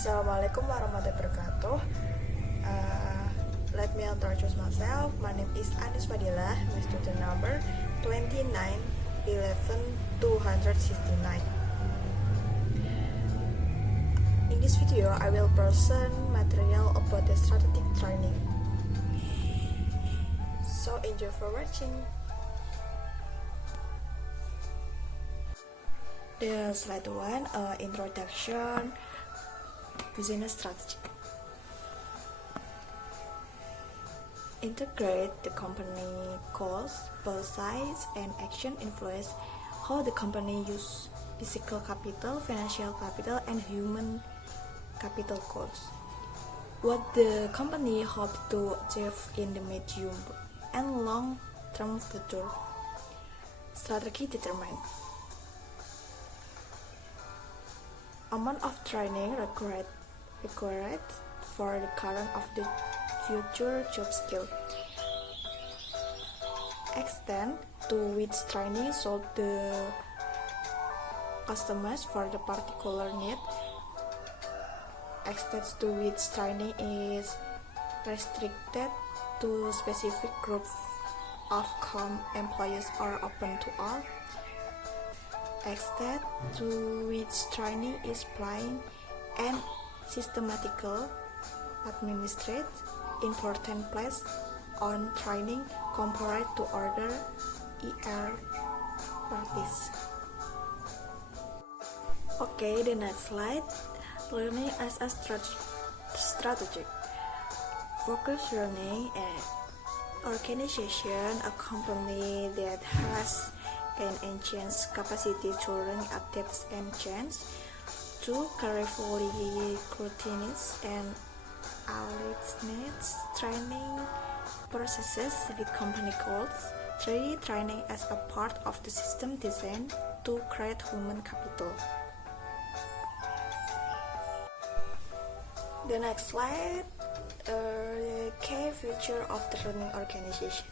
Assalamualaikum warahmatullahi wabarakatuh. Let me introduce myself. My name is Fadilah, with student number 2911-269. In this video, I will present material about the strategic training. So enjoy for watching. The slide 1, introduction, business strategy. Integrate the company goals, policies, and action influence how the company use physical capital, financial capital, and human capital goals. What the company hopes to achieve in the medium and long term future. Strategy determined. Amount of training required for the current of the future job skill. Extent to which training solve the customers for the particular need. Extent to which training is restricted to specific group of employees or open to all. Extent to which training is planned and systematical, administrate important place on training compared to other ER practice. Okay, the next slide. Learning as a strategy. Focus learning and organization, a company that has an enhanced capacity to learn, adapt, and change. 2. Carefully scrutinize and analyze training processes with company goals. 3. Training as a part of the system design to create human capital. The next slide, the key feature of the learning organization.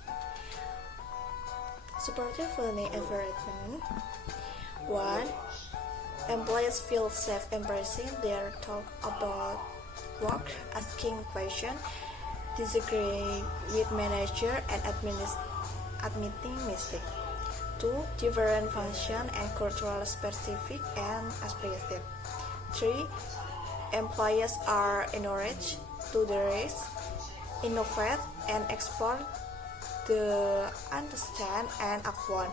Supportive learning environment. 1. Employees feel safe embracing their talk about work, asking questions, disagreeing with manager, and admitting mistakes. 2. Different function and cultural specific and appreciated. 3. Employees are encouraged to raise, innovate, and explore the understand and acquire,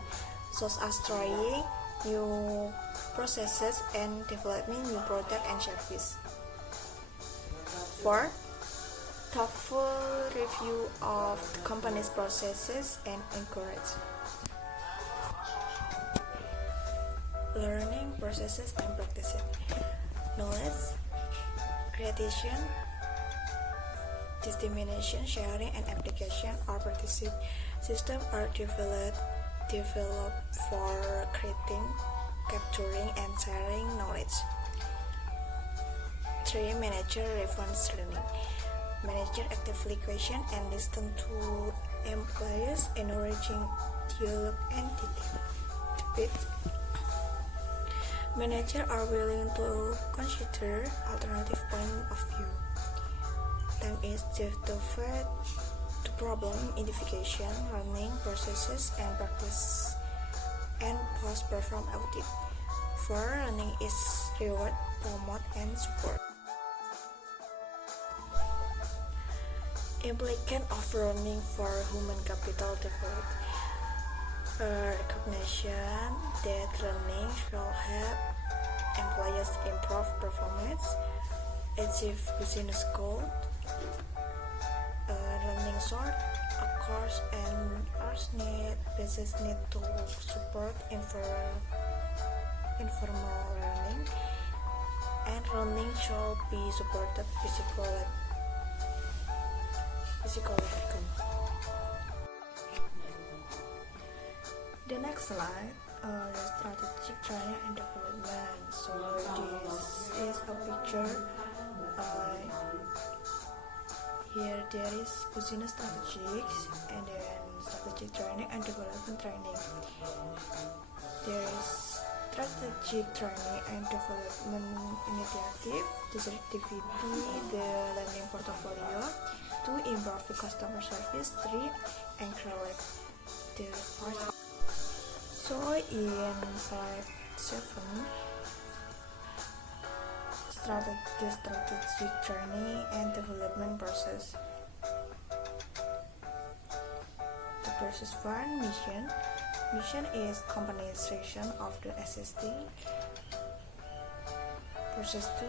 such as trying new processes and developing new product and service. 4. Thoughtful review of the company's processes and encourage learning processes and practices. Knowledge creation, dissemination, sharing, and application or practice systems are developed for creating, capturing, and sharing knowledge. 3. Manager reference learning. Manager actively question and listen to employees, encouraging dialogue and debate. Managers are willing to consider alternative point of view. Time is devoted to problem identification, learning processes, and practice, and post-perform audit. 4. Learning is reward, promote, and support. Implication of learning for human capital development. Recognition that learning shall help employees improve performance, achieve business goals. Learning short, of course, and business need to support informal learning, and learning shall be supported psychologically. The next slide, the strategic training and development. So this is a picture. Here there is business strategies and then strategic training and development training. There is strategic training and development initiative. diversify the learning portfolio. 2. Improve the customer service. 3. Encourage the part. So in slide 7, the strategic training and development process. The process 1, mission. Mission is compensation of the existing. Process 2,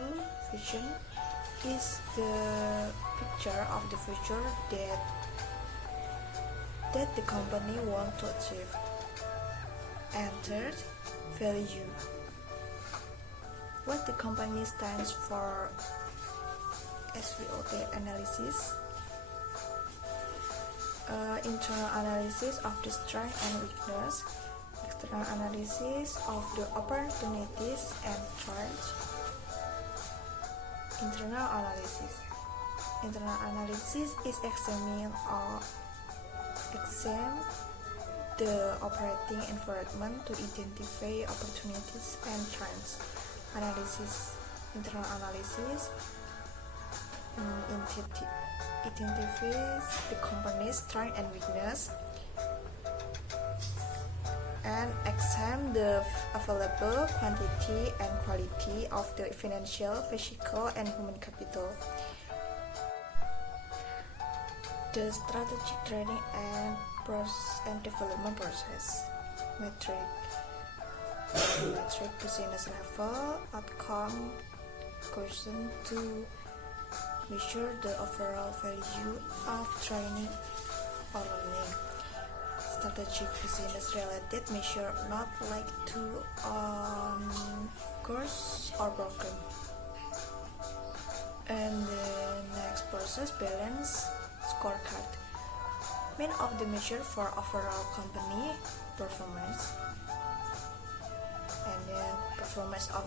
vision, is the picture of the future that the company wants to achieve. And third, value, what the company stands for. SWOT analysis, internal analysis of the strength and weakness, external analysis of the opportunities and threats. Internal analysis. Internal analysis is examine the operating environment to identify opportunities and trends. Internal analysis identifies the company's strength and weakness and examine the available quantity and quality of the financial, physical, and human capital. The strategic training and development process. Metric business level outcome question to measure the overall value of training or learning. Strategic business related measure not like to on course or program. And the next process, balance scorecard. Main of the measure for overall company performance, and then performance of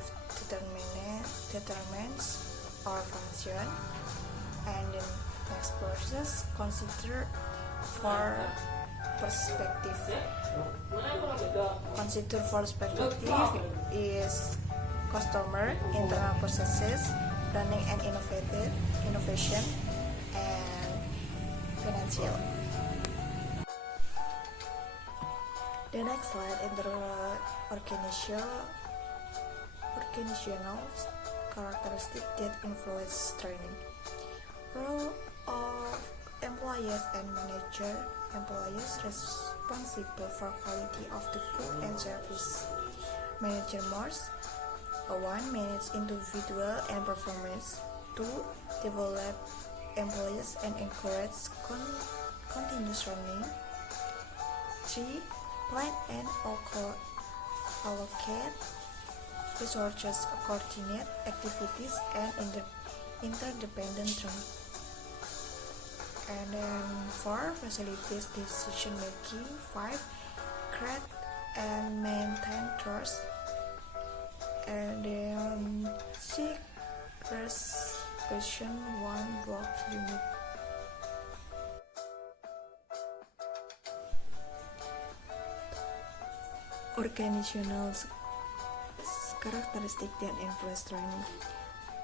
determines or function, and then next process consider for perspective. Is customer, internal processes, learning and innovation, and financial. The next slide is the organizational characteristics that influence training. Role of employees and manager. Employees responsible for quality of the good and service. Manager most. 1. Manage individual and performance. 2. Develop employees and encourage continuous learning. 3. Plan and allocate resources, coordinate activities, and interdependent training. And then 4. Facilitate decision making. 5. Create and maintain trust. And then 6. Version 1 work unit. Organizational characteristics that influence training.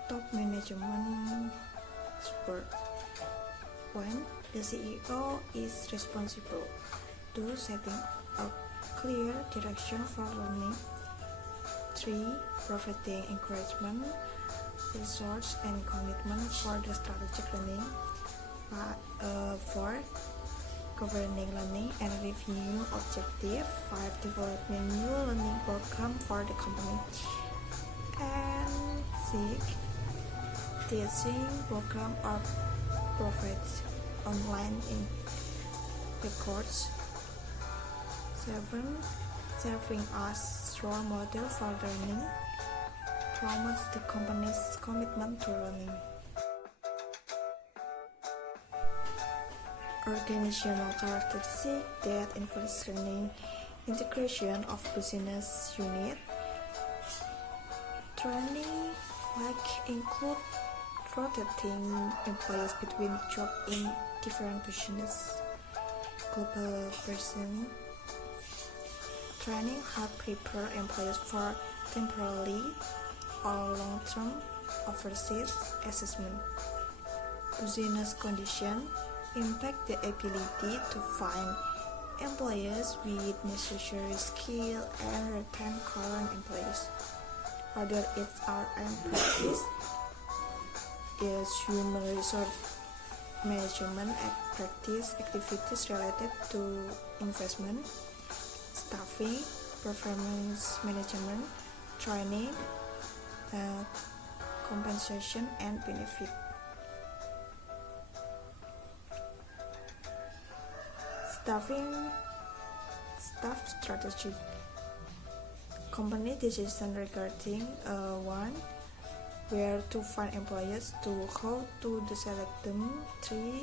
Top management support. 1. The CEO is responsible. 2. Setting a clear direction for learning. 3. Providing encouragement, resource, and commitment for the strategic learning. 4. Governing learning and revenue objective. 5. Developing new learning program for the company. And 6. Teaching program or provides online in records. 7. Serving as role model for learning. Promotes the company's commitment to learning. Organizational characteristics that influence learning. Integration of business unit. Training include rotating employees between jobs in different business. Global person. Training help prepare employees for temporary or long-term overseas assessment. Business conditions impact the ability to find employees with necessary skill and retain current employees. Whether it's RM practice, is human resource management practice activities related to investment, staffing, performance management, training, compensation, and benefit. Staff strategy. Company decision regarding 1. Where to find employees, 2. How to select them, 3.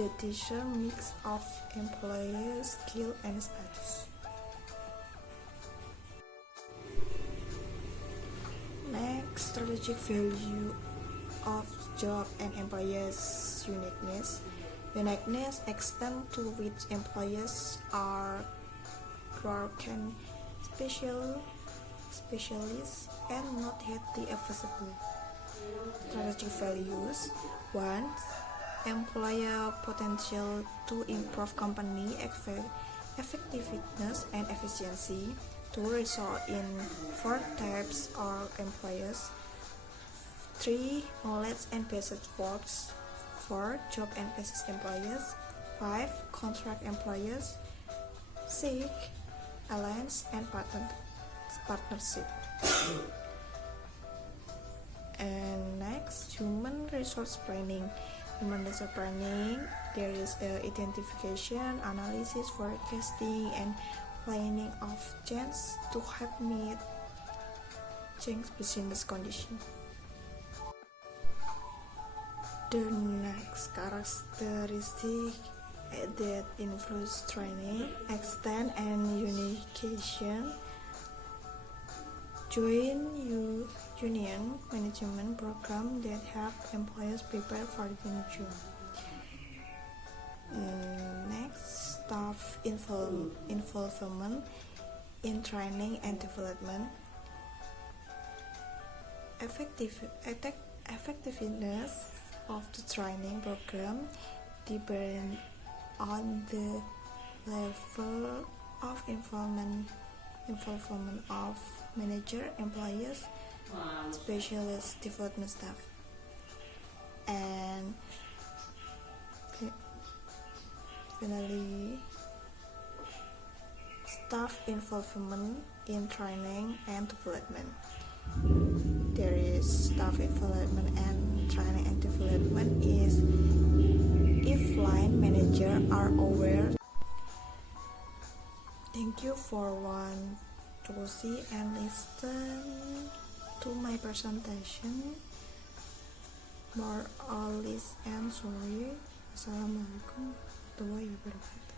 The decision mix of employees, skill, and status. Next, strategic value of job and employees' uniqueness. Uniqueness extends to which employees are can specialists and not yet available. Strategic values. 1. Employer potential to improve company effectiveness and efficiency. 2. Result in 4 types of employees. 3. Knowledge and basic works. 4. Job and basic employees. 5. Contract employees. 6. Alliance and partnership. And next, human resource planning. Human resource planning, there is identification, analysis, forecasting, and planning of change to help meet change business condition. The next characteristic that influence training, extend, and unification. Join union management program that help employees prepare for the new job. Next, staff involvement in training and development. Effectiveness of the training program depends on the level of involvement of manager, employees, specialist, development staff, and finally staff involvement in training and development. There is staff involvement and training and development is if line manager are aware. Thank you for want to see and listen to my presentation. More or less and sorry. Assalamualaikum warahmatullahi wabarakatuh.